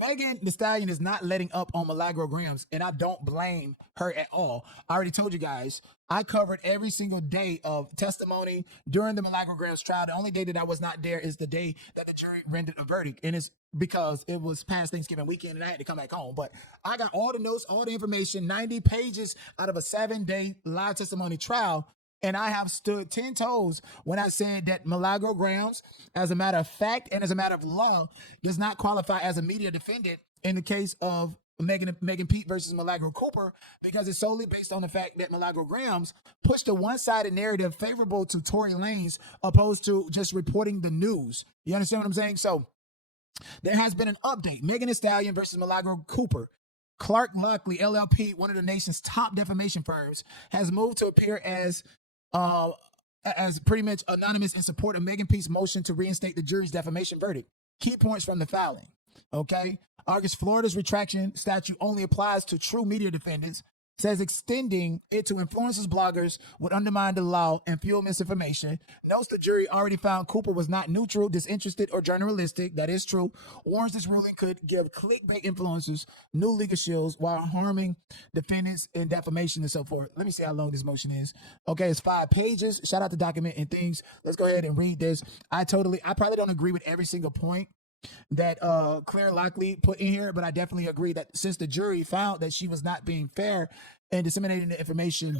Megan Thee Stallion is not letting up on Milagro Grams, and I don't blame her at all. I already told you guys, I covered every single day of testimony during the Milagro Grams trial. The only day that I was not there is the day that the jury rendered a verdict, and it's because it was past Thanksgiving weekend and I had to come back home. But I got all the notes, all the information, 90 pages out of a 7-day live testimony trial. And I have stood 10 toes when I said that Milagro Grounds, as a matter of fact and as a matter of law, does not qualify as a media defendant in the case of Megan Pete versus Milagro Cooper, because it's solely based on the fact that Milagro Grams pushed a one-sided narrative favorable to Tory Lanez opposed to just reporting the news. You understand what I'm saying? So there has been an update. Megan Thee Stallion versus Milagro Cooper. Clark Lockley, LLP, one of the nation's top defamation firms, has moved to appear as pretty much anonymous in support of Megan Pete's motion to reinstate the jury's defamation verdict. Key points from the filing. Okay. Argues Florida's retraction statute only applies to true media defendants, says extending it to influencers, bloggers would undermine the law and fuel misinformation. Notes the jury already found Cooper was not neutral, disinterested, or journalistic. That is true. Warns this ruling could give clickbait influencers new legal shields while harming defendants in defamation and so forth. Let me see how long this motion is. Okay, it's 5 pages. Shout out to Document and Things. Let's go ahead and read this. I probably don't agree with every single point that Claire Lockley put in here, but I definitely agree that since the jury found that she was not being fair and disseminating the information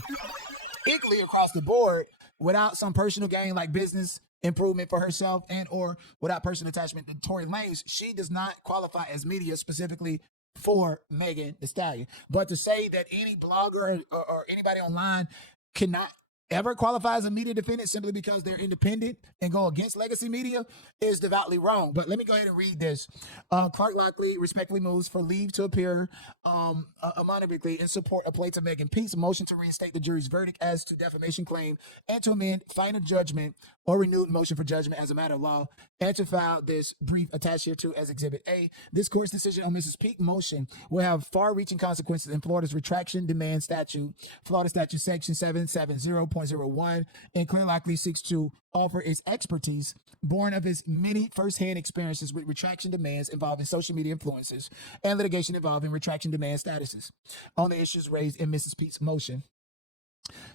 equally across the board without some personal gain like business improvement for herself and or without personal attachment to Tory Lanez, she does not qualify as media specifically for Megan Thee Stallion. But to say that any blogger or anybody online cannot ever qualify as a media defendant simply because they're independent and go against legacy media is devoutly wrong. But let me go ahead and read this. Clark Lockley respectfully moves for leave to appear anonymously in support of plaintiff Megan Pete's motion to reinstate the jury's verdict as to defamation claim and to amend final judgment or renewed motion for judgment as a matter of law, and to file this brief attached here to as Exhibit A. This court's decision on Mrs. Pete's motion will have far-reaching consequences in Florida's retraction demand statute, Florida Statute Section 770.01, and Claire Lockley seeks to offer its expertise, born of his many first-hand experiences with retraction demands involving social media influencers and litigation involving retraction demand statuses on the issues raised in Mrs. Pete's motion.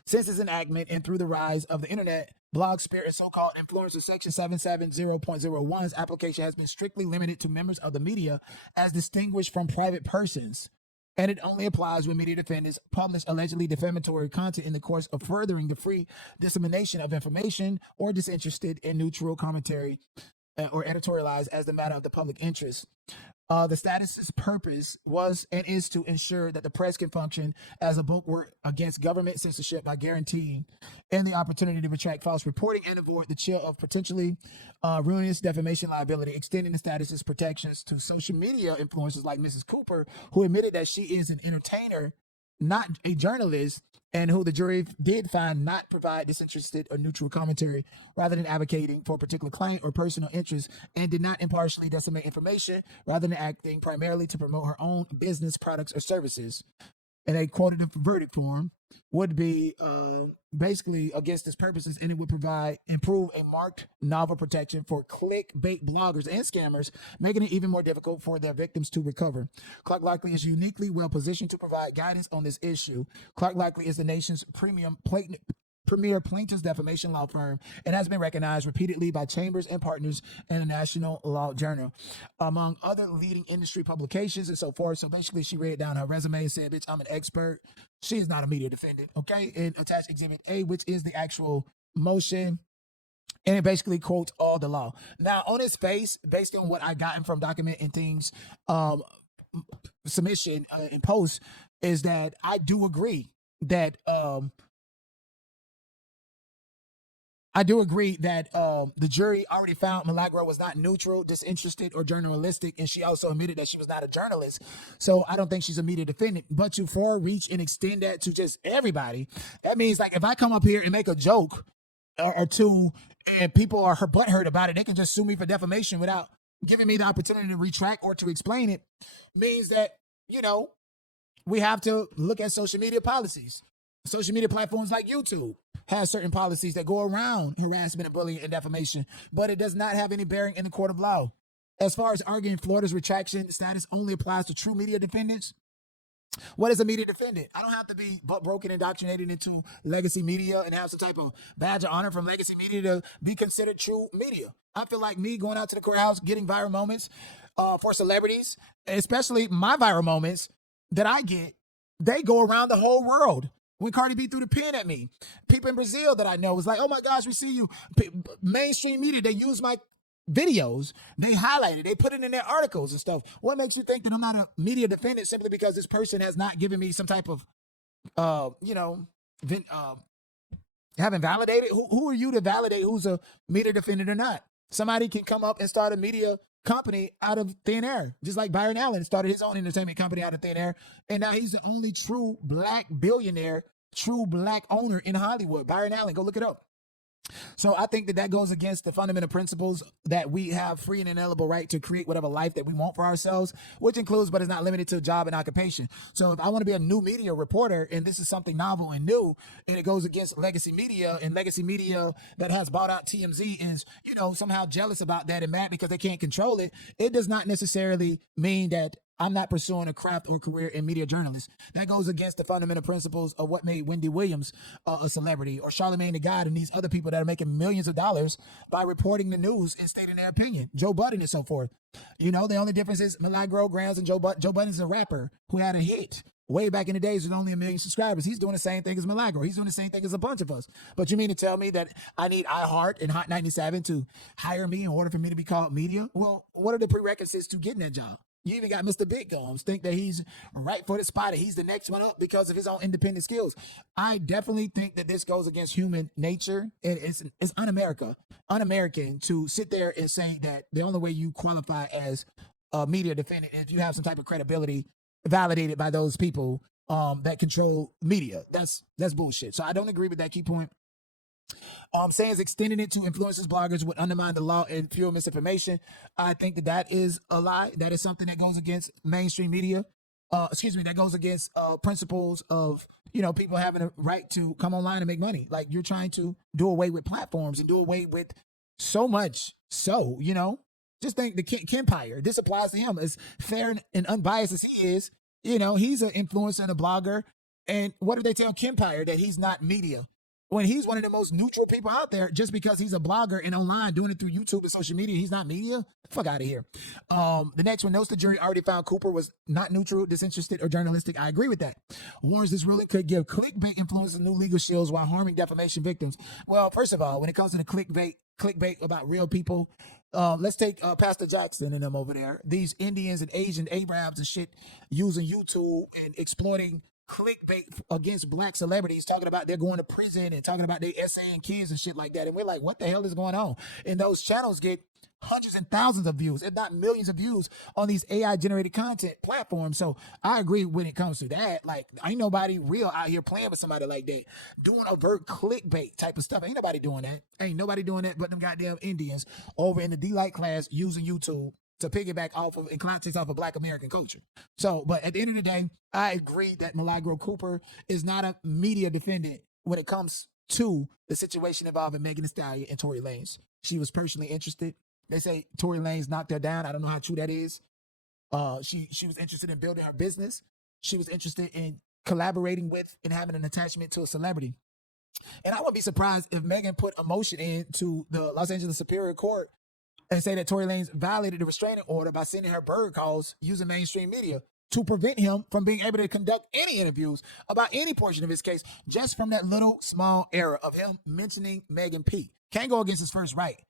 Since its enactment and through the rise of the internet, blog sphere and so-called influencer section 770.01's application has been strictly limited to members of the media as distinguished from private persons. And it only applies when media defendants publish allegedly defamatory content in the course of furthering the free dissemination of information or disinterested and neutral commentary or editorialized as the matter of the public interest. The status's purpose was and is to ensure that the press can function as a bulwark against government censorship by guaranteeing and the opportunity to retract false reporting and avoid the chill of potentially ruinous defamation liability, extending the status's protections to social media influencers like Mrs. Cooper, who admitted that she is an entertainer, not a journalist, and who the jury did find not provide disinterested or neutral commentary rather than advocating for a particular client or personal interest, and did not impartially disseminate information rather than acting primarily to promote her own business, products, or services. And a quoted verdict form would be basically against its purposes, and it would improve a marked novel protection for clickbait bloggers and scammers, making it even more difficult for their victims to recover. Clark Lockley is uniquely well positioned to provide guidance on this issue. Clark Lockley is the nation's premier plaintiff's defamation law firm and has been recognized repeatedly by chambers and partners in the National Law Journal, among other leading industry publications and so forth. So basically, she read down her resume and said, bitch, I'm an expert. She is not a media defendant, okay? And attached Exhibit A, which is the actual motion, and it basically quotes all the law. Now, on its face, based on what I gotten from Document and Things submission and post, is that I do agree that the jury already found Milagro was not neutral, disinterested, or journalistic, and she also admitted that she was not a journalist. So I don't think she's a media defendant. But to far reach and extend that to just everybody, that means like if I come up here and make a joke or two, and people are butthurt about it, they can just sue me for defamation without giving me the opportunity to retract or to explain it. Means that, you know, we have to look at social media policies. Social media platforms like YouTube has certain policies that go around harassment and bullying and defamation, but it does not have any bearing in the court of law. As far as arguing Florida's retraction status only applies to true media defendants, what is a media defendant? I don't have to be broken, indoctrinated into legacy media and have some type of badge of honor from legacy media to be considered true media. I feel like me going out to the courthouse, getting viral moments for celebrities, especially my viral moments that I get, they go around the whole world. When Cardi B threw the pen at me, people in Brazil that I know was like, "Oh my gosh, we see you." Mainstream media, they use my videos, they highlight it, they put it in their articles and stuff. What makes you think that I'm not a media defendant simply because this person has not given me some type of, you know, haven't validated? Who are you to validate who's a media defendant or not? Somebody can come up and start a media company out of thin air, just like Byron Allen started his own entertainment company out of thin air, and now he's the only true black billionaire, true black owner in Hollywood. Byron Allen, go look it up. So I think that that goes against the fundamental principles that we have free and inalienable right to create whatever life that we want for ourselves, which includes but is not limited to job and occupation. So if I want to be a new media reporter and this is something novel and new and it goes against legacy media, and legacy media that has bought out TMZ is, you know, somehow jealous about that and mad because they can't control it, it does not necessarily mean that I'm not pursuing a craft or career in media journalism. That goes against the fundamental principles of what made Wendy Williams a celebrity, or Charlamagne the God, and these other people that are making millions of dollars by reporting the news and stating their opinion. Joe Budden and so forth. You know, the only difference is Milagro Grounds and Joe Budden is a rapper who had a hit way back in the days with only 1 million subscribers. He's doing the same thing as Milagro. He's doing the same thing as a bunch of us. But you mean to tell me that I need iHeart and Hot 97 to hire me in order for me to be called media? Well, what are the prerequisites to getting that job? You even got Mr. Big Gums think that he's right-footed spotted. He's the next one up because of his own independent skills. I definitely think that this goes against human nature. It's un-American to sit there and say that the only way you qualify as a media defendant is if you have some type of credibility validated by those people that control media. That's bullshit. So I don't agree with that key point. Saying extending it to influencers, bloggers would undermine the law and fuel misinformation. I think that that is a lie. That is something that goes against mainstream media. That goes against principles of, you know, people having a right to come online and make money. Like, you're trying to do away with platforms and do away with so much. So, you know, just think the Kempire. This applies to him. As fair and unbiased as he is, you know, he's an influencer and a blogger. And what did they tell Kempire? That he's not media, when he's one of the most neutral people out there. Just because he's a blogger and online doing it through YouTube and social media, he's not media? Fuck out of here. The next one, notes the jury already found Cooper was not neutral, disinterested, or journalistic. I agree with that. Warns this ruling could give clickbait influencers new legal shields while harming defamation victims. Well, first of all, when it comes to the clickbait about real people, let's take Pastor Jackson and them over there. These Indians and Asian Arabs and shit using YouTube and exploiting clickbait against black celebrities, talking about they're going to prison and talking about they essaying kids and shit like that. And we're like, what the hell is going on? And those channels get hundreds and thousands of views, if not millions of views, on these AI generated content platforms. So I agree when it comes to that. Like, ain't nobody real out here playing with somebody like that, doing overt clickbait type of stuff. Ain't nobody doing that. Ain't nobody doing that but them goddamn Indians over in the D-Light class using YouTube to piggyback off of and context off of black American culture. So, but at the end of the day, I agree that Milagro Cooper is not a media defendant when it comes to the situation involving Megan Thee Stallion and Tory Lanez. She was personally interested. They say Tory Lanez knocked her down. I don't know how true that is. She was interested in building her business. She was interested in collaborating with and having an attachment to a celebrity. And I wouldn't be surprised if Megan put a motion into the Los Angeles Superior Court and say that Tory Lanez violated the restraining order by sending her bird calls using mainstream media to prevent him from being able to conduct any interviews about any portion of his case, just from that little small error of him mentioning Megan P. Can't go against his first right.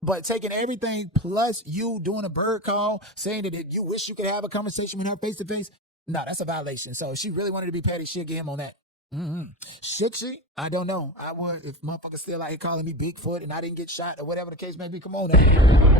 But taking everything plus you doing a bird call, saying that you wish you could have a conversation with her face to face, no, that's a violation. So if she really wanted to be petty, she'll get him on that. Should she? I don't know. I would if motherfuckers still out here calling me Bigfoot and I didn't get shot or whatever the case may be. Come on now.